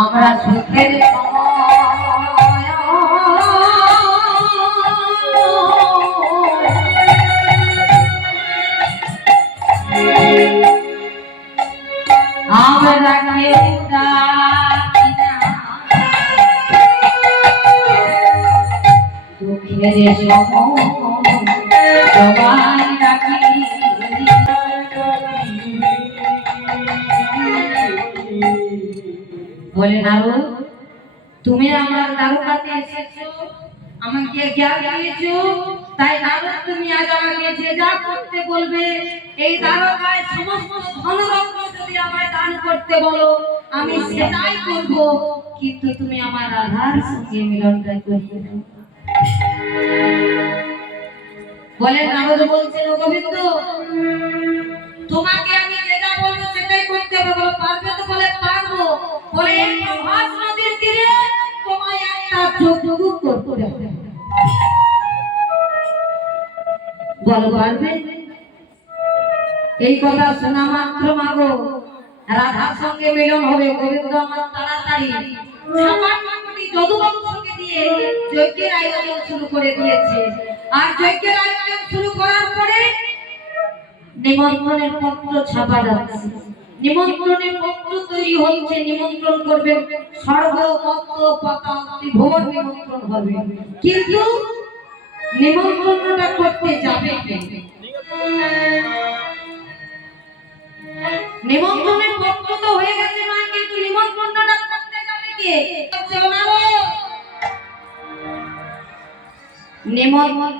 আমরা সুখের আমরা কেউ দুঃখের সময় সবাই ডাকি বলে নারু তুমি আমার দ্বারকাতে এসেছো, আমাকে জ্ঞান দিয়েছো, তাই নারু তুমি আজ আমাকে যে যা করতে বলবে এই দ্বারকায় সমস্ত ধনরত্ন যদি আমায় দান করতে বলো আমি সেটাই করব, কিন্তু তুমি আমার রাধার সঙ্গে মিলনটা করিয়ে দাও। বলে নারদ বলছেন গোবিন্দ তোমাকে আমি যেটা বলবো সেটাই করতে হবে। বলো পারবে তো? বলে পারবো। বলে প্রভাস নদীর তীরে তোমায় একটা যজ্ঞ করতে হবে। বলো পারবে? এই কথা শোনা মাত্র মাগো রাধার সঙ্গে মিলন হবে। গোবিন্দ আমার তাড়াতাড়ি যদুবংশকে দিয়ে যজ্ঞের আয়োজন শুরু করে দিয়েছে। আর যজ্ঞের আয়োজন শুরু করার পরে নিমন্ত্রণের পত্র ছাপা যাচ্ছে, নিমন্ত্রণের পত্র তৈরি হচ্ছে, নিমন্ত্রণ করবে স্বর্গ মত্ত পাতাল ত্রিভুবন নিমন্ত্রণ হবে। কিন্তু নিমন্ত্রণটা করতে যাবে কে? নিমন্ত্রণের পত্র তো হয়ে গেছে না, কিন্তু নিমন্ত্রণটা করতে যাবে কে? নিমন্ত্রণ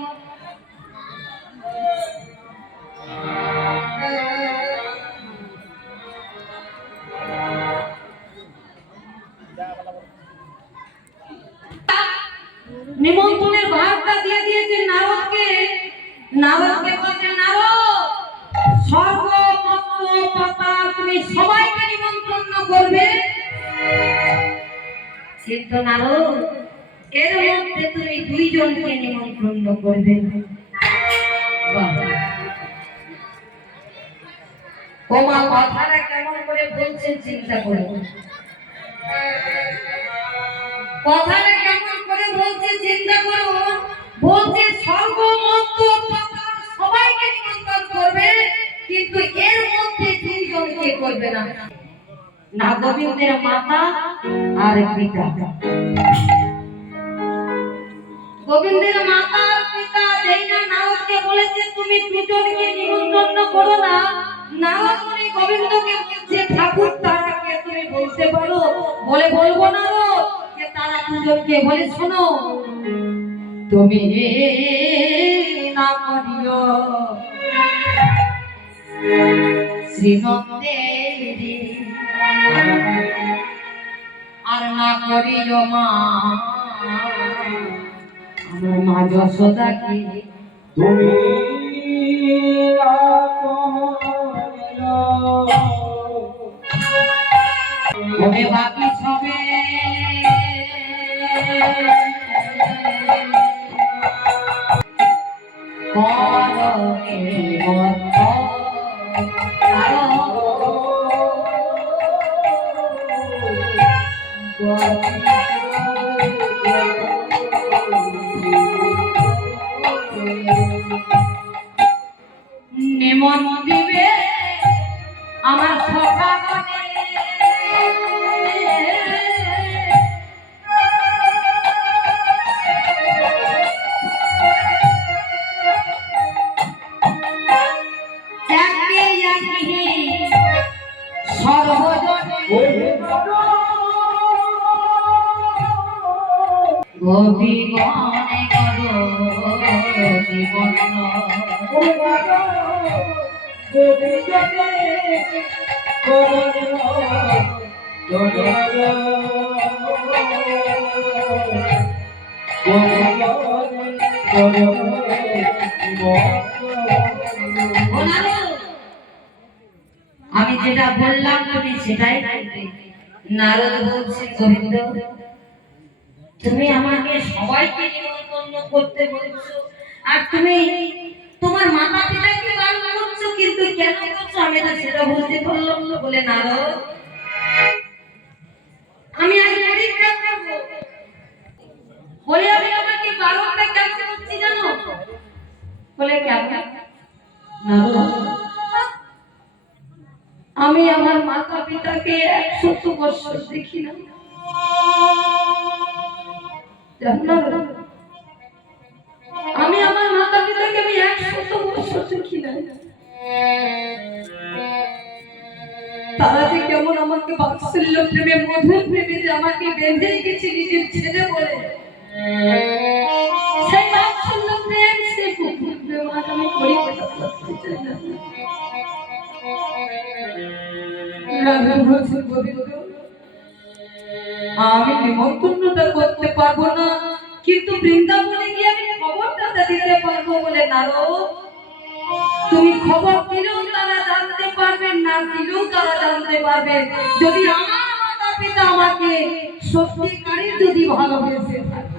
নিমন্ত্রণের ভাগটা দিয়ে দিয়েছে নারদকে। নারদকে বলছেন নারদ স্বর্গ মত্ত পাতাল তুমি সবাইকে নিমন্ত্রণ করবে, কিন্তু নারদ এর মধ্যে তুমি দুইজনকে নিমন্ত্রণ করবে। ও মা কথাটা কেমন করে বলছেন চিন্তা করে, কথাটা কেমন করে বলছে চিন্তা করো। বলছে স্বর্গ মত্ত পাতাল সবাইকে নিমন্ত্রণ করবে, কিন্তু এর মধ্যে দুইজনকে করবে না, না গোবিন্দের মাতা আর পিতা। গোবিন্দের মাতা আর পিতা যেই না নারদকে বলেছে তুমি দুজনকে নিমন্ত্রণ করো না, নারদ তুমি গোবিন্দকে বলছে ঠাকুর তারাকে তুমি বলতে পারো। বলে বলবো নারদ যে তারা দুজনকে। বলে শোনো তুমি না করিও শ্রীনন্দের আর না করিও মা আমার মা যশোদাকে। তুমি ওরে বাকি সবে নিমন দিবে আমার সখা গোবিবনে করো জীবন আমি যেটা বললাম তুমি সেটাই করবে। নারদ বলছে গোবিন্দ তুমি আমাকে সবাইকে নিমন্ত্রণ করতে বলছো, আর তুমি তোমার মাতা পিতাকে বারণ না সেটা বুঝতে পারলাম না। বলে নারদ, আমি আজ পরীক্ষা করব। বলে আমি তোমাকে বারণটা কেন করছি জানো? বলে কেন? নারদ, আমি আমার মাতা পিতাকে 100 বছর দেখি না। আমি আমার মাতা পিতাকে আমি 100 বছর দেখি না। তারা যে কেমন আমাকে বাৎসল্য প্রেমে মধুর প্রেমে যে আমাকে বেঁধে গেছে নিজের ছেলে বলে, সেই বাৎসল্য প্রেম সেই মধুর প্রেম আজ আমি পরীক্ষা করতে চাই না। আমি নিমন্ত্রণটা করতে পারবো না, কিন্তু বৃন্দাবনে গিয়ে আমি খবরটা দিতে পারবো। বলে নারদ, তুমি খবর দিলেও তারা জানতে পারবেন, না দিলেও তারা জানতে পারবেন। যদি আমার মাতা পিতা আমাকে সত্যিকারই যদি ভালোবেসে থাকে।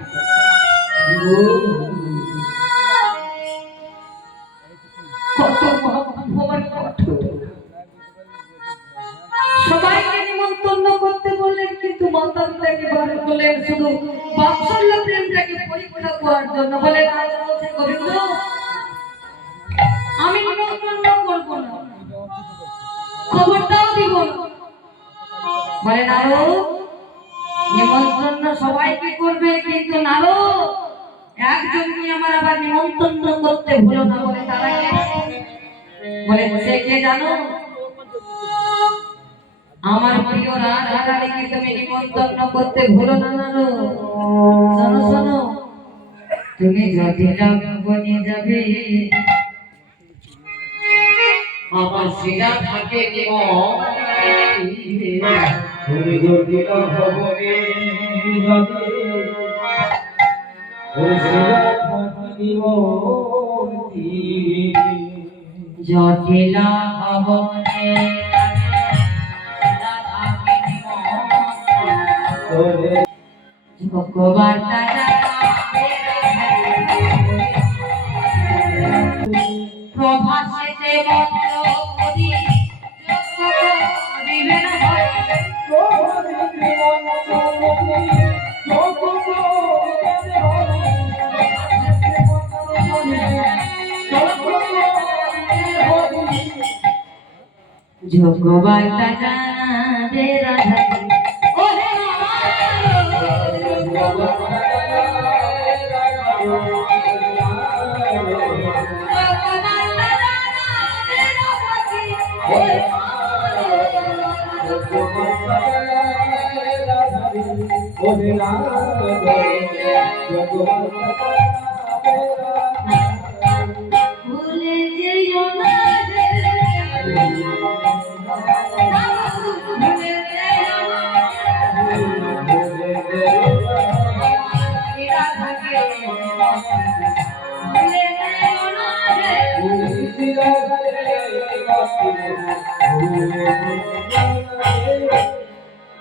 কত ভগবান কঠোর। সবাইকে নিমন্ত্রণ করতে বললেন, কিন্তু মাতা পিতাকে বারণ করলেন শুধু বাৎসল্য প্রেমটাকে পরীক্ষা করার জন্য। বলে নারদ বলছেন, গোবিন্দ আমি নিমন্ত্রণ করব না, খবরটাও দিব না। বলে নারদ, নিমন্ত্রণ সবাইকে করবে, কিন্তু নারদ একজনকে আমার আবার নিমন্ত্রণ করতে ভুলো না। বলে তারা কে? বলে সে কে জানো? আমার প্রিয় রাধা রানীকে তুমি নিমন্ত্রণ করতে ভুলো না। নারদ শোনো শোনো, তুমি জটিলা বনে যাবে, আমার শিরা থাকে তুমি জটিলা ভবনে যাবে, ওই শিরা থাকে জটিলা ভবনে ভগবান প্রভাসে মন্ত্র করি দিবেন হয়। ভগবান জানাবে রাধা ওরে ভুলে যেও না রে, ভুলে যেও না রাধাকে, ভুলে যেও না রে।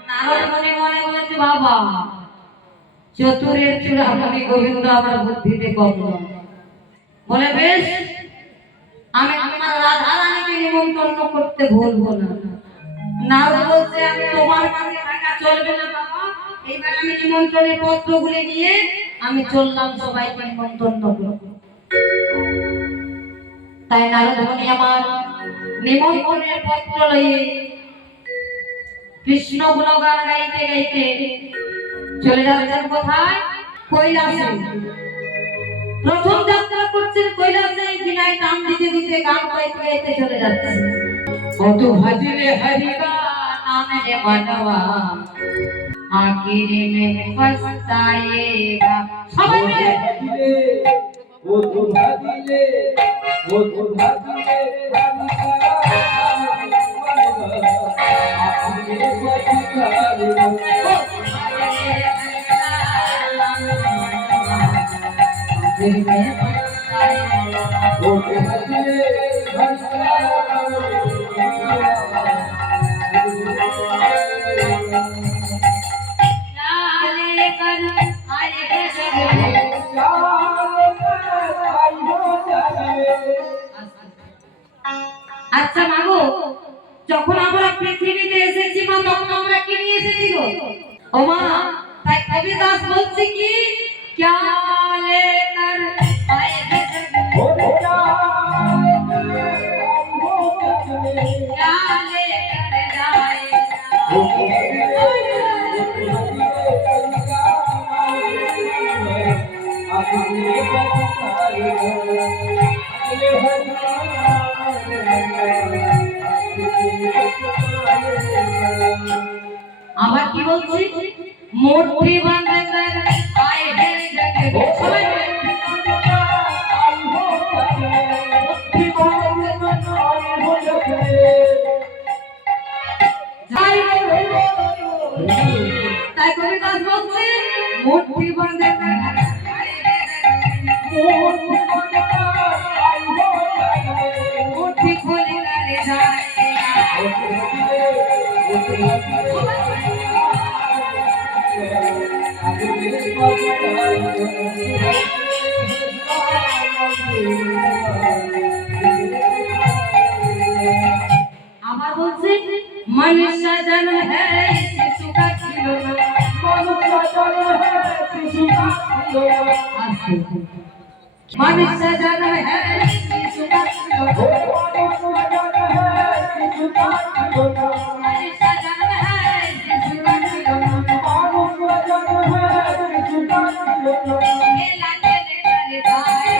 নারদ মনে মনে বলেছে, বাবা চতুরের চূড়ামণি গোবিন্দ আমার বুদ্ধিতে কম নয়। বলে বেশ, আমি আমার রাধা রানীকে নিমন্ত্রণ করতে ভুলবো না। নারদ বলছে, আমি তোমার কাছে থাকা চলবে না বাবা, এইবার আমি নিমন্ত্রণের পত্রগুলি নিয়ে আমি চললাম সবাইকে নিমন্ত্রণ করব। তাই নারদ মুনি আমার নিমন্ত্রণের পত্র লইয়ে কৃষ্ণ গুণগান গাইতে গাইতে চলে যাচ্ছেন কোথায়? কৈলাসে। প্রথম যাত্রা করছেন কৈলাসে, বিনায় নাম দিতে দিতে গান গাইতে গাইতে চলে যাচ্ছেন। কত ভজলে হরিকা নামে রে মানবা, आखिर में पछताएगा। सबाई मिले वो तो भागिले अच्छा मांगो ও মা, তাই কবিদাস বলছে কি क्या लेकर आए थे ओ बेटा क्या लेकर जाए আবার কি বলছি মুঠি বাঁধে कर आए हैं जग সবাই তাই কবিদাস বলছে মুঠি বাঁধে कर মুঠি খুলে করে যায় আবার বলছে মনুষ্য জন্ম হ্যায় শিশু का खिलौना मनुष्य जन्म है शिशु का खिलौना मनुष्य जन्म है शिशु का खिलौना खेला खेले करे जाए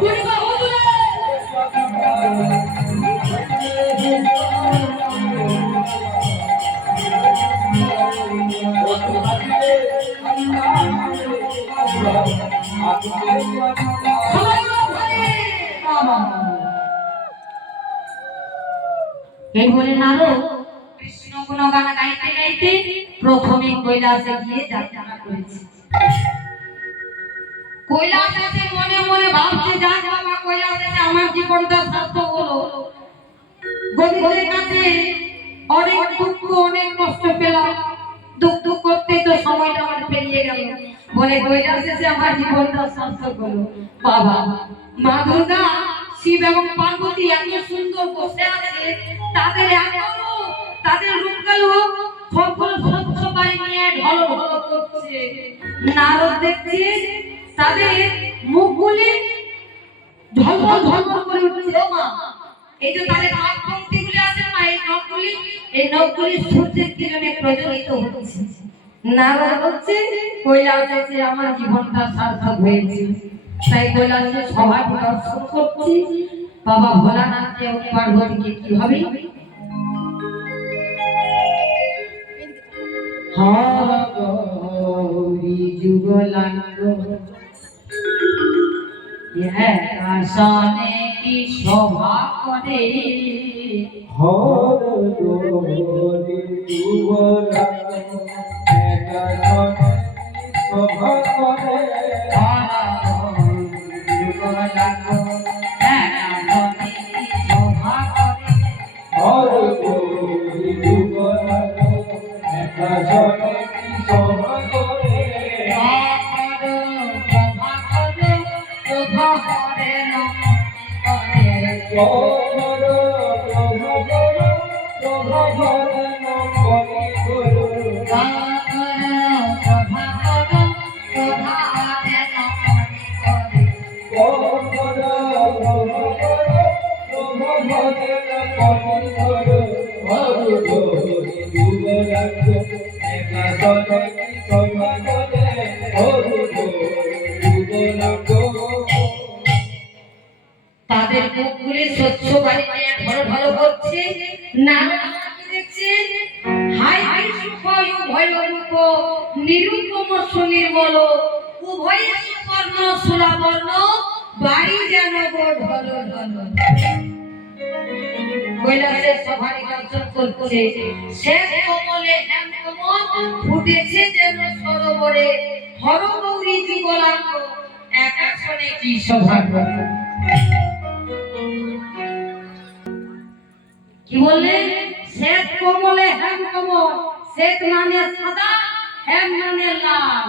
दुर्गा এই বলে নারদ কৃষ্ণ গুণগান গাইতে গাইতে প্রথমে কৈলাসে গিয়ে যাত্রা করেছে। কৈলাসে এসে মনে মনে ভাবছে যাক বাবা কৈলাসে এসে আমার জীবনটা সার্থক হলো। গোবিন্দের কাছে অনেক দুঃখ অনেক কষ্ট পেলাম, দুঃখ করতে তো সময়টা আমার পেরিয়ে গেল বলে কৈলাসে এসে আমার জীবনটা সার্থক হলো। বাবা মা দুর্গা শিব এবং পার্বতী এত সুন্দর বসে আছে, তাদের এখনো তাদের রূপকালো সকল স্বচ্ছ বাড়ি নিয়ে ঢল ঢল করছে। নারদ দেখছে তাদের মুখগুলি ঝলমল ঝলমল করে উঠছে। মা এই যে তাদের নখ পংক্তিগুলি আছে মা, এই নখগুলি সূর্যের কিরণে প্রজ্বলিত হচ্ছে। নারদ বলছে কৈলাসে এসে আমার জীবনটা সার্থক হয়েছে। তাই কৈলাসে সবাই দর্শন করছি বাবা ভোলানাথকে এবং পার্বতীকে কিভাবে হরি যুগলাঙ্গ আসনে কি শোভা করে তাদের মুখগুলি স্বচ্ছ বাড়ি নিয়ে ঢল ঢল করছে। নারদ দেখছে হাই হাই সুখয় উভয় রূপ নিরুপম সুনির্মল উভয় সুবর্ণ সুলাবর্ণ বাড়ি যেন ঢল ঢল। কৈলাসের সভারি দর্শন করছে, শ্বেত কমলে হেম কমল ফুটেছে যেন সরোবরে হরগৌরী যুগলাঙ্গ এক আসনে কি শোভা করে। কি বললেন শ্বেত কমলে হেম কমল, শ্বেত মানে সাদা, হেম মানে লাল।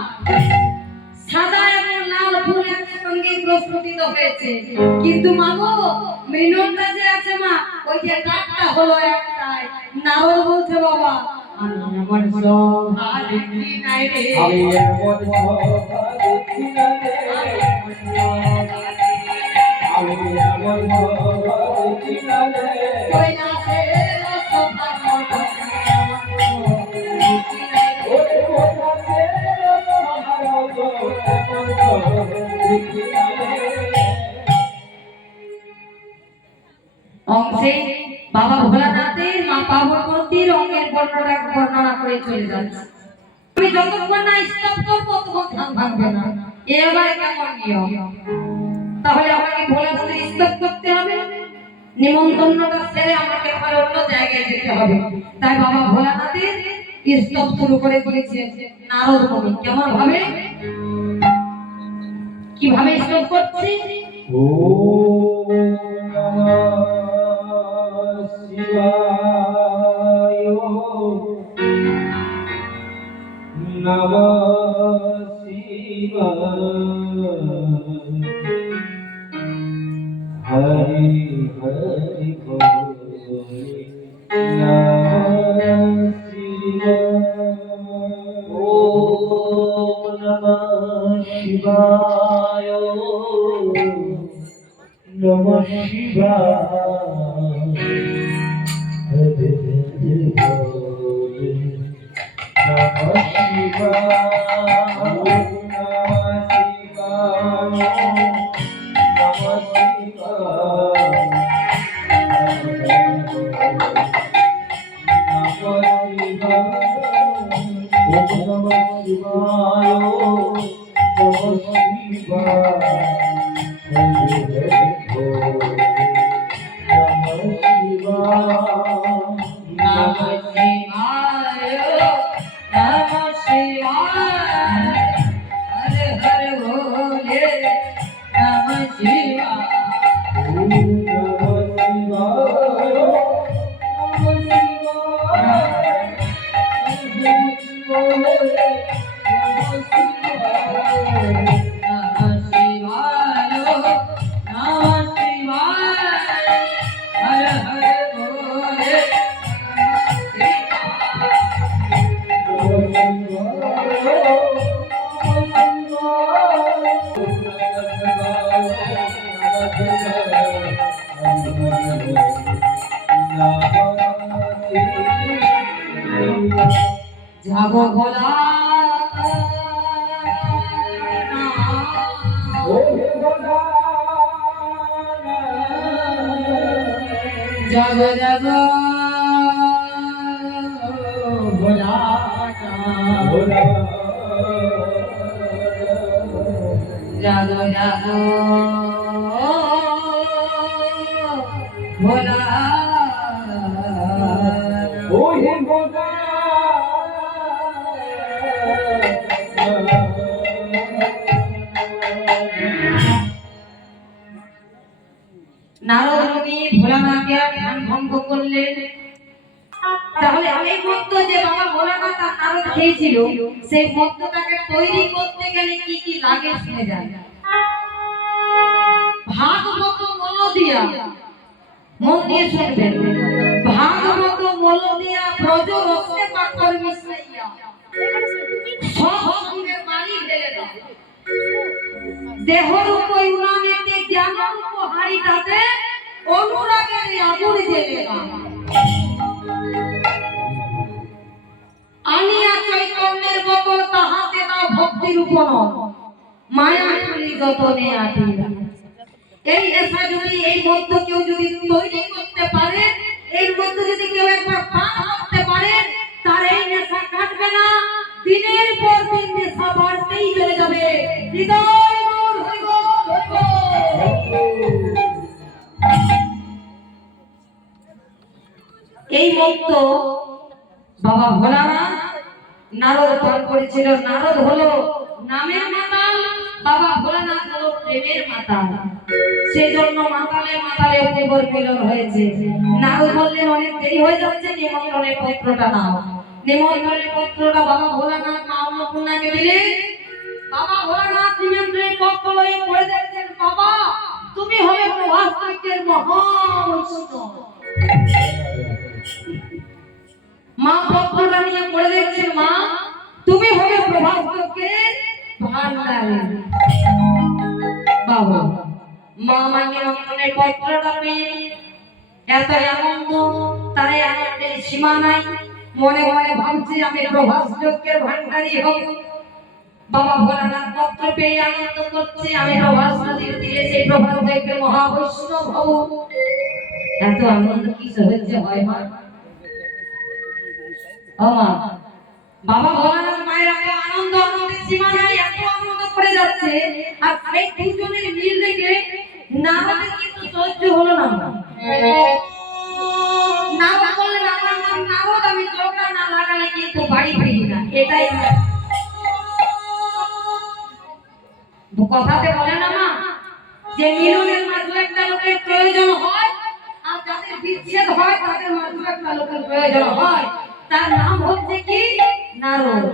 সাদা এবং লাল ফুল একসঙ্গে প্রস্ফুটিত হয়েছে, কিন্তু মা গো মিলনটা যে আছে মা, ওই যে ডাকটা হলো একটাই। নারদ বলছে বাবা আমি আমার সভা দেখি নাই রে, আমি এমন সভা দেখি না রে, আমি এমন সভা দেখি না রে, ওই নাচের সভা কথা দেখি নাই রে। ওরে কথা সে সভার মতো এমন সভা দেখি না রে। অংশে বাবা ভোলানাথের মা পার্বতীর অঙ্গের বর্ণনা করে চলে যাচ্ছে। আমি যতক্ষণ না স্টপ করবো ততক্ষণ ধান ভাঙবে না। এবার কেমন নিয়ম? তাহলে আমাকে ভোলানাথের স্টপ করতে হবে, নিমন্ত্রণটা ছেড়ে আমাকে আবার অন্য জায়গায় যেতে হবে। তাই বাবা ভোলানাথের স্টপ শুরু করে দিয়েছে নারদ মুনি। কেমন ভাবে, কিভাবে স্টপ করছে? ওম নমঃ শিবায়, নমঃ শিবায়, হরি হরি বলে নমঃ শিবায়। ওম নমঃ শিবায়, নমঃ শিবায়, হরি হরি বলে নমঃ শিবায়। ওম নমঃ শিবায়, নমঃ শিবায়, Namah Shivaya, Namah Shivaya, Hare Hare Bole, Namah Shivaya. Namah Shivaya, Namah Shivaya, Hare Hare Bole, জাগো ভোলা জাগো জাগো ভোলা জাগো জাগো ভোলা নারদ মুনি ভোলানাথকে ধ্যান ভঙ্গ করলেন। তাহলে এই মন্ত্র যে বাবা ভোলানাথ আর নারদ খেয়েছিল, সেই মন্ত্রটাকে তৈরি করতে গেলে কি কি লাগে শুনে যান। ভাগবত মলদিয়া, মন দিয়ে শুনবেন। ভাগবত মলদিয়া ব্রজ রসে পাথর মিশাইয়া সব সঙ্গে মারি ঢেলে দাও। দেহরূপ উনানেতে জ্ঞানরূপ হাড়িটাতে অনুরাগের আগুন জ্বেলে দাও। আনিয়া চৈতন্যের বোতল তাহাতে দাও ভক্তির উপন, মায়া খুলি যতনে আটিয়া। এই নেশা যদি, এই মন্ত্র কেউ যদি তৈরি করতে পারে, এই মন্ত্র যদি কেউ একবার পাঠ করতে পারে, তার এই নেশা কাটবে না। দিনের পর দিন নেশা বাড়তেই চলে যাবে। হৃদয় মোর হইব হইব। এই মন্ত্র বাবা ভোলানাথ নারদ পান করেছিল। নারদ হলো নামের মাতাল, বাবা ভোলানাথ হলো প্রেমের মাতাল। সেজন্য মাতালে মাতালে অতিবর মিলন হয়েছে। নারদ বললেন অনেক দেরি হয়ে যাচ্ছে, নিমন্ত্রণের পত্রটা নাও। নিমন্ত্রণের পত্রটা বাবা ভোলানাথ মা অন্নপূর্ণাকে দিলেন। বাবা ভোলানাথ নিমন্ত্রণের পত্র লয়ে পড়ে যাচ্ছেন বাবা তুমি হবে প্রভাসের মহাবৈষ্ণব। মা পত্রটা নিয়ে পড়ে দেখছেন মা তুমি হবে প্রভাসের ভান্ডারে। বাবা মা মাকে রক্ষণের পত্রটা পেয়ে এত আনন্দ, তারে আনন্দের সীমা নাই। মনে মনে ভাবছে আমি প্রভাস যজ্ঞের ভান্ডারী হব। বাবা ভোলানাথ পত্র পেয়ে আনন্দ করছে আমি প্রভাস নদীর তীরে সেই প্রভাস যজ্ঞের মহাবৈষ্ণব হব। এত আনন্দ কি সহ্য হয় মা? ও মা, বাবা ভোলানাথ মায়ের এত আনন্দ, আনন্দের সীমা নাই, এত আনন্দ করে যাচ্ছে। আর সেই দুজনের মিল দেখে নারদের কিন্তু সহ্য হলো না। নারদ বললেন আমার নাম নারদ, আমি চোখটা না লাগালে কিন্তু বাড়ি ফিরি না। এটাই কথাতে বলে না মা যে মিলনের মাঝে একটা লোকের প্রয়োজন হয়, আর যাদের বিচ্ছেদ হয় তাদের মাঝে একটা লোকের প্রয়োজন হয়। তার নাম হচ্ছে কি নারদ।